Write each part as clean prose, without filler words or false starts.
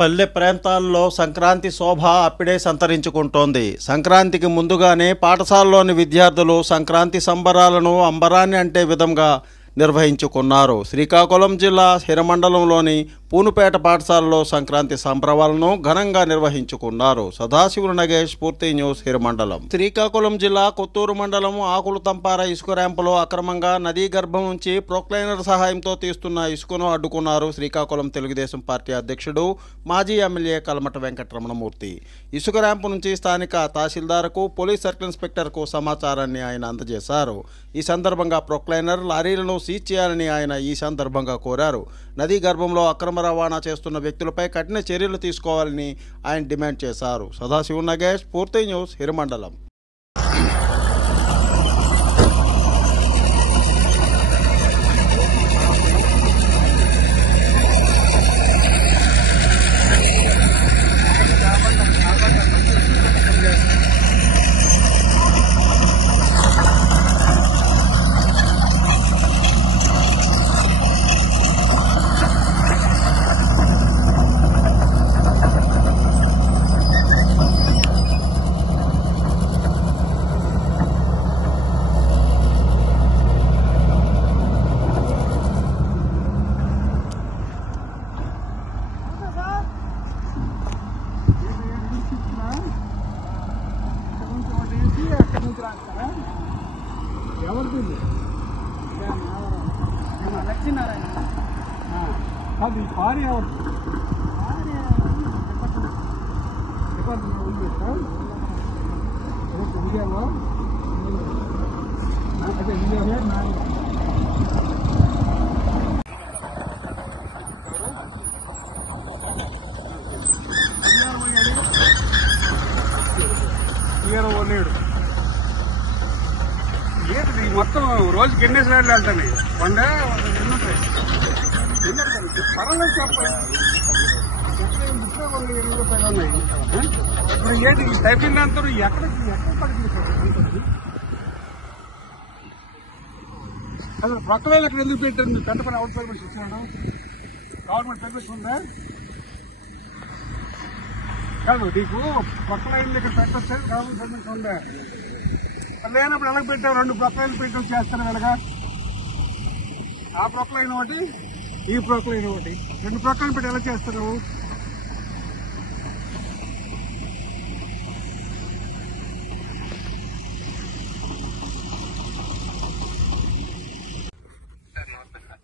పల్లె ప్రాంతాల్లో సంక్రాంతి శోభ అప్పుడే సంతరించుకుంటోంది. సంక్రాంతికి ముందుగానే పాఠశాలలోని విద్యార్థులు సంక్రాంతి సంబరాలను అంబరాన్ని అంటే విధంగా నిర్వహించుకున్నారు. శ్రీకాకుళం జిల్లా హిరమండలంలోని పూనుపేట పాఠశాలలో సంక్రాంతి సంబరాలను ఘనంగా నిర్వహించుకున్నారు. సదాశివులు నగేష్, పూర్తి న్యూస్, హిరమండలం. శ్రీకాకుళం జిల్లా కొత్తూరు మండలం ఆకులతంపార ఇసుక ర్యాంపులో అక్రమంగా నదీ గర్భం నుంచి ప్రొక్లైనర్ సహాయంతో తీస్తున్న ఇసుకను అడ్డుకున్నారు శ్రీకాకుళం తెలుగుదేశం పార్టీ అధ్యక్షుడు, మాజీ ఎమ్మెల్యే కల్మట వెంకటరమణమూర్తి. ఇసుక ర్యాంపు నుంచి స్థానిక తహసీల్దార్కు, పోలీస్ సర్కిల్ ఇన్స్పెక్టర్కు సమాచారాన్ని ఆయన అందజేశారు. ఈ సందర్భంగా ప్రొక్లైనర్ లారీలను సీజ్ చేయాలని ఆయన ఈ సందర్భంగా కోరారు. నదీ గర్భంలో అక్రమ రవాణా చేస్తున్న వ్యక్తులపై కఠిన చర్యలు తీసుకోవాలని ఆయన డిమాండ్ చేశారు. సదాశివు నగేష్, పూర్తి న్యూస్, హిరమండలం. లక్ష్మీనారాయణ అది భార్య విజయలో అదే విజయ నేడు ఏంటి మొత్తం రోజుకి ఎన్ని సార్లు వెళ్తాను వండే పర్వాలేదు చెప్పండి. ₹20 ఉన్నాయి. ఇప్పుడు ఏంటి టైపింగ్ అంతా ఎక్కడికి అసలు ప్రొక్లైన్ అక్కడ ఎందుకు పెట్టారు? పెద్ద పని అవుట్ పర్మిషన్ ఇచ్చినాడు, గవర్నమెంట్ పర్మిషన్ ఉందా? కాదు, నీకు ప్రొక్లైన్ ఇక్కడ పెట్టొచ్చా? గవర్నమెంట్ పర్మిషన్ ఉందా? లేనప్పుడు ఎలా పెట్టావు? 2 ప్రొక్లైన్లు పెట్టి చేస్తాను వెళ్ళగా. ఆ ప్రొక్లైన్ ఒకటి, ఈ ప్రొక్లైన్ ఒకటి, 2 ప్రొక్లైన్ పెట్టి ఎలా చేస్తావు?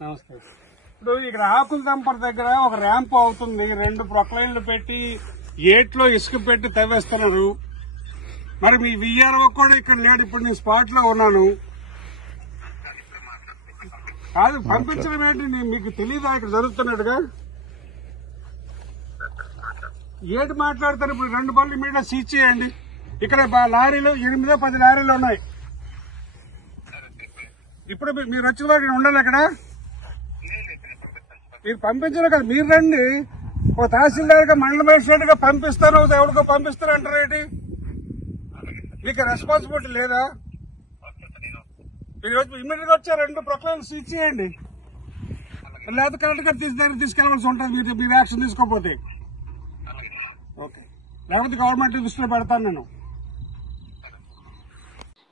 నమస్తే. ఇప్పుడు ఇక్కడ ఆకులతంపర దగ్గర ఒక ర్యాంప్ అవుతుంది, 2 ప్రొక్లైన్లు పెట్టి ఏట్లో ఇసుక పెట్టి తవ్వేస్తున్నారు. మరి మీ విఆర్ఓ కూడా ఇక్కడ లేడు. ఇప్పుడు నేను స్పాట్ లో ఉన్నాను. కాదు, పంపించడం ఏంటి? మీకు తెలీదా ఇక్కడ జరుగుతున్నట్టుగా? ఏంటి మాట్లాడతారు? ఇప్పుడు 2 బండ్లు మీద సీజ్ చేయండి. ఇక్కడ లారీలు 8-10 లారీలు ఉన్నాయి. ఇప్పుడు మీరు వచ్చిన వారికి ఉండాలి అక్కడ. మీరు పంపించరు కదా, మీరు రండి. ఓ తహసీల్దార్ గా, మండల మేజిస్ట్రేట్ గా పంపిస్తారు, ఎవరికో పంపిస్తారు అంటారు ఏంటి? మీకు రెస్పాన్సిబిలిటీ లేదా? మీరు ఇమ్మీడియట్ గా వచ్చారు, 2 ప్రొక్లైన్లు సీజ్ చేయండి. లేకపోతే కరెక్ట్ గా తీసుకెళ్లవలసి ఉంటుంది మీరు యాక్షన్ తీసుకోకపోతే. ఓకే, లేకపోతే గవర్నమెంట్ దృష్టిలో పెడతాను నేను.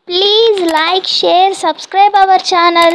Please like, share, subscribe our channel.